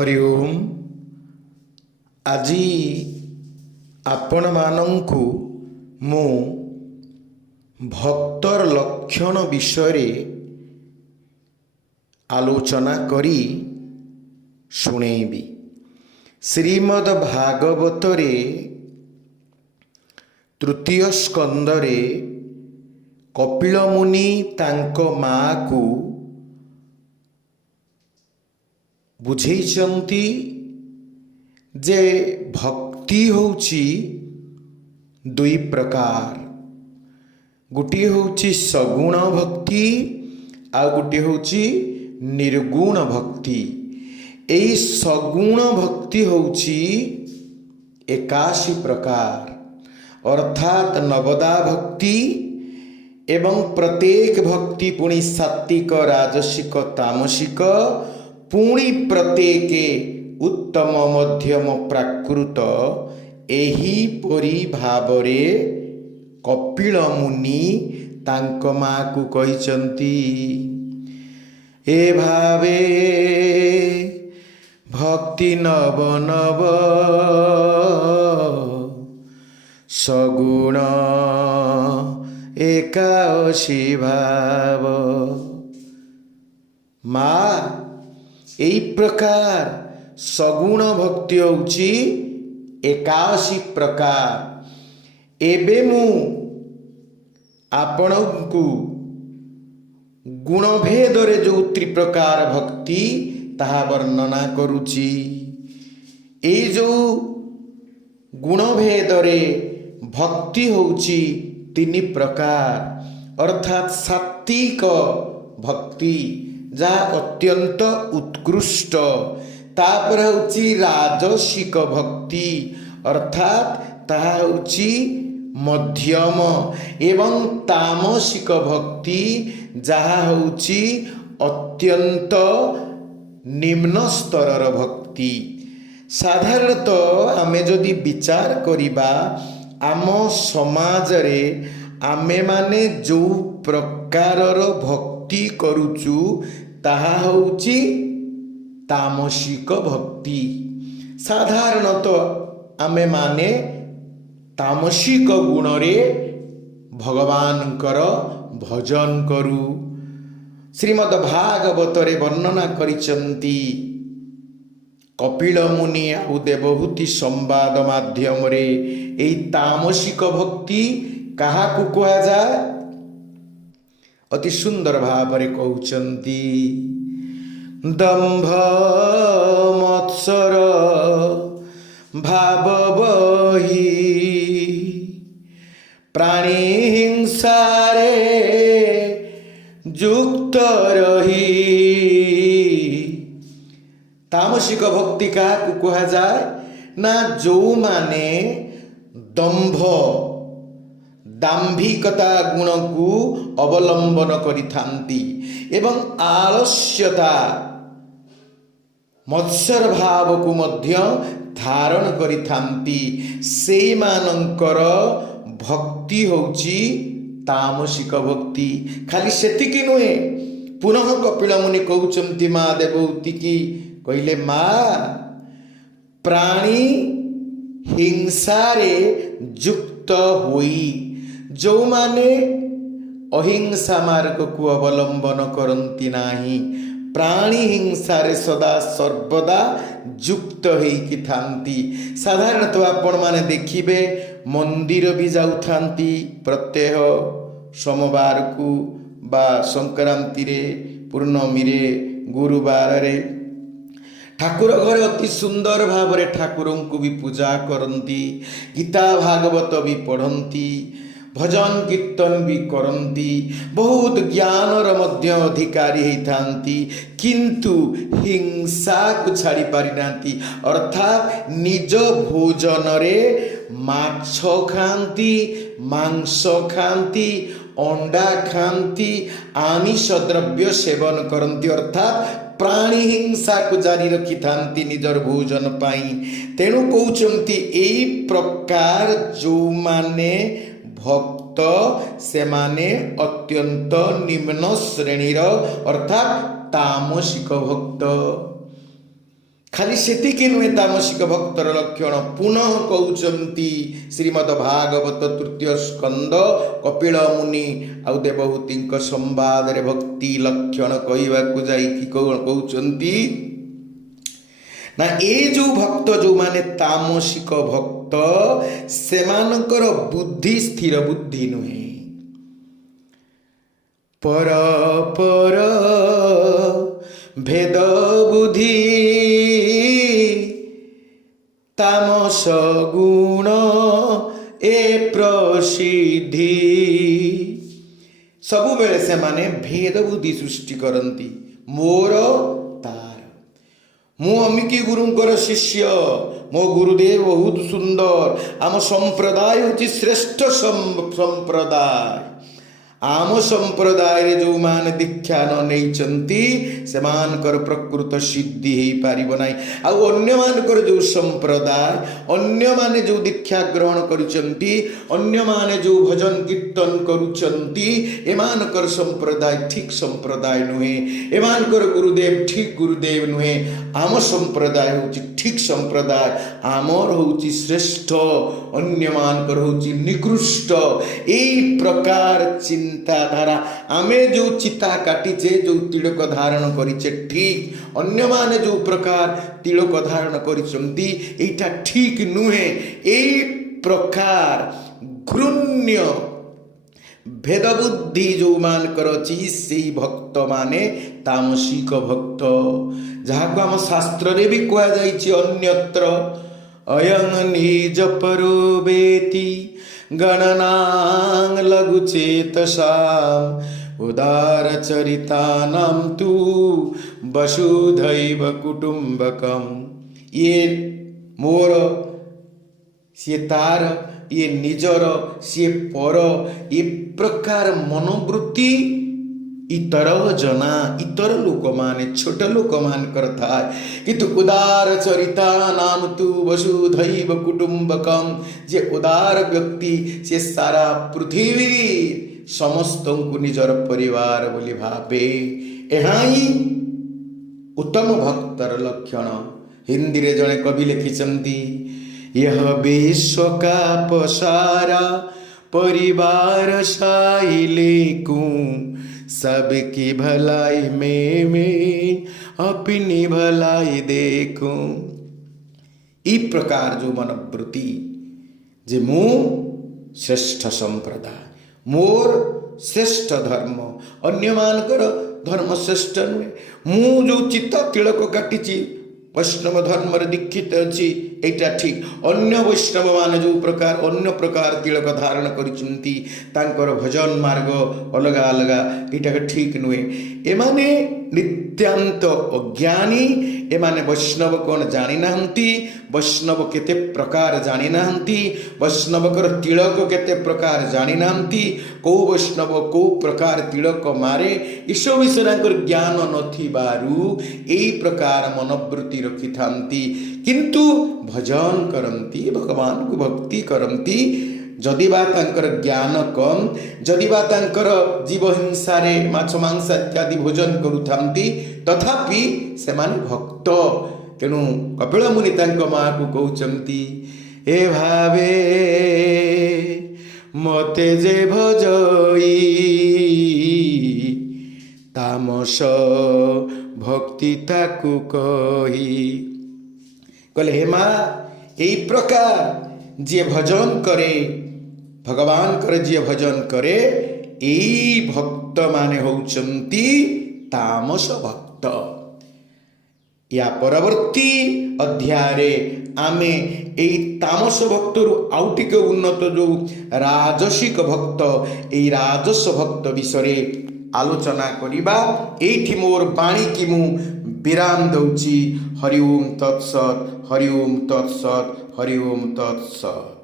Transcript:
हरि ओम। आजी आपण मानंकु मु भक्तर लक्षण विषय आलोचना करी शुणेबी। श्रीमद् भागवतरे तृतीय स्कंदरे कपिल मुनि तांको माँ को बुझेइचंती जे भक्ति होची दुई प्रकार। गोटे होची सगुण भक्ति आ गोटे होची निर्गुण भक्ति। एई सगुण भक्ति होची 81 प्रकार अर्थात नवदा भक्ति एवं प्रत्येक भक्ति पुणी सात्विक राजसिक तामसिक पुणी प्रत्येक उत्तम मध्यम प्राकृत एही परी भावरे कपिल मुनि तांक माँ को कहिचंती। ए भावे भक्ति नव नव सगुण 81 भाव। माँ एई प्रकार सगुण भक्ति होची 81 प्रकार। एबे मु आपणकु गुणभेद रे जो त्रिप्रकार भक्ति ताहा वर्णना करुची। एई जो गुणभेद रे भक्ति होची 3 प्रकार अर्थात सात्विक भक्ति जा अत्यंत उत्कृष्ट, तापर होची राजसिक भक्ति अर्थात ताहा होची मध्यम एवं तामसिक भक्ति जहा होची अत्यंत निम्न स्तरर भक्ति। साधारणतः आमे जदि विचार करिबा आम समाज रे आमे माने जो प्रकारर भक्ति करुचु ताहा होची तामसिक भक्ति। साधारणतः आमे माने तामसिक गुण रे भगवानकर भजन करू। श्रीमद् भागवतरे वर्णना करिचंती कपिल मुनि आउ देवहूति संवाद माध्यम रे एई तामसिक भक्ति काहा को कहा जाए अति सुंदर भावरे कहउचंती। दंभ मत्सर भाव बही प्राणी हिंसारे युक्त रही। तामसिक भक्ति का कहा जाए ना जो माने दंभ दाम्भिकता गुण को अवलंबन करिथांती एवं आलस्यता मत्सर भाव को मध्य धारण करिथांती सेई मानंकर भक्ति होची तामसिक भक्ति। खाली सेतिकी नुहे पुनः कपिल मुनि कहउचंती माँ देवहूति की कहले माँ प्राणी हिंसारे युक्त होई जो माने अहिंसा मार्ग को अवलंबन करती नाही प्राणी हिंसारे सदा सर्वदा युक्त होइकी थांती। साधारणतः आपण माने देखिबे मंदिर भी जाउथांती प्रत्येह सोमवार को बा संक्रांति रे पूर्णमी रे गुरुवार रे ठाकुर घरे अति सुंदर भाव रे ठाकुर को भी पूजा करती गीता भागवत भी पढ़ती भजन कीर्तन भी करती बहुत ज्ञानर मध्य अधिकारी होती किंतु हिंसा को छाड़ी पारि नांती अर्थात निज भोजन रे माछ खाती मांस खाती अंडा खाती आमिष द्रव्य सेवन करती अर्थात प्राणी हिंसा को जारी रखी थांती निजर भोजन पाई। तेणु कहउचंती एई प्रकार जो माने भक्त से माने अत्यंत निम्न श्रेणीर अर्थात तामसिक भक्त। खाली सेतिकी नुहे तामसिक भक्तर लक्षण पुनः कहउचंती श्रीमद् भागवत तृतीय स्कंद कपिल मुनि आउ देवहूति संवाद रे भक्ति लक्षण कहवाकू जाइकी कहउचंती ना ए जो भक्त जो माने तामसिक भक्त सेमानकर बुद्धि स्थिर बुद्धि नुहे पर पर भेद बुद्धि तामस गुण ए प्रसिद्धि सबु बेले से माने भेद बुद्धि सृष्टि करती मोर तार मु अमिकी गुरुंकर शिष्य मो गुरुदेव बहुत सुंदर आम संप्रदाय होची श्रेष्ठ संप्रदाय आम संप्रदाय रे जो मान दीक्षा न नैचंती से मानकर प्रकृत सिद्धि हेई पारिबो नाही आ अन्य मानकर जो संप्रदाय अन्य माने जो दीक्षा ग्रहण करिसंती अन्य माने जो भजन कीर्तन करूचंती ए मानकर संप्रदाय ठीक संप्रदाय नुहे ए मानकर गुरुदेव ठीक गुरुदेव नुहे आम संप्रदाय होची ठीक संप्रदाय आमर होची श्रेष्ठ अन्य मानकर होची निकृष्ट एई प्रकार चिंताधारा आमे जो चिता काटिचे जो तिलक धारण करिचे ठीक अन्य माने जो प्रकार तिलक धारण करिसंती एटा ठीक नुहे एई प्रकार घृण्य भेद बुद्धि जो मान करछि से भक्त माने तामसिक भक्त जहाँ को आम शास्त्र रे भी कहा जाइछि अन्यत्र अयं निज परो बेति गणनां लघुचेतसाम् उदार चरितानां तु वसुधैव कुटुंबकम् ये मोर सी तार ये निजर सी पर ये प्रकार मनोवृत्ति इतर जना इतर लोक माने छोट लोक मान करता किंतु उदार चरिता नाम तु वसुधैव कुटुंबकम जे उदार व्यक्ति से सारा पृथ्वी समस्त को निजर परिवार बोली भावे एहाई उत्तम भक्तर लक्षण हिंदी रे जने कवि लिखिचंती यह विश्व का पसारा परिवार साइले को सबकी भलाई में अपनी भलाई देखूं ई प्रकार जो मनोवृत्ति जे मु श्रेष्ठ संप्रदाय मोर श्रेष्ठ धर्म अन्य मानकर धर्म श्रेष्ठ नुहे मु जो चित्त तिलक काटिची वैष्णव धर्म दीक्षित अच्छी एटा ठीक अन्य वैष्णव मान जो प्रकार अन्य प्रकार तिलक धारण करिसंती तांकर भजन मार्ग अलगा अलगा एटा ठीक नुहे एमाने नित्यांत अज्ञानी एमाने वैष्णव कौन जानी नाहंती वैष्णव केते प्रकार जानी नाहंती वैष्णवकर तिलक केते प्रकार जानी नाहंती को वैष्णव को प्रकार तिलक मारे ईश्वर विषय ज्ञान नथिबारु एई प्रकार मनोवृत्ति रखि थांती किंतु भजन करंती भगवान को भक्ति करंती जदि बा तांकर ज्ञान कम जदि बा तांकर जीव हिंसा रे माछ मांस इत्यादि भोजन करूथांती तथापि सेमाने भक्त तेणु कपिल मुनि तांक मां को कहउचंती ए भावे मते जे भजई तामस भक्ति ताकू कही कहले हे मां एई प्रकार जे भजन करे भगवान करे जे भजन करे एई भक्त माने होउचंती तामस भक्त या परवर्ती अध्याय रे आमे एई तामस भक्तरु आउ टिके उन्नत जो राजसिक भक्त एई राजस भक्त विषय आलोचना करिबा एठी मोर बाणी की मु विराम दउची हरि ओम तत्सत हरि ओम तत्सत हरि ओम तत्सत।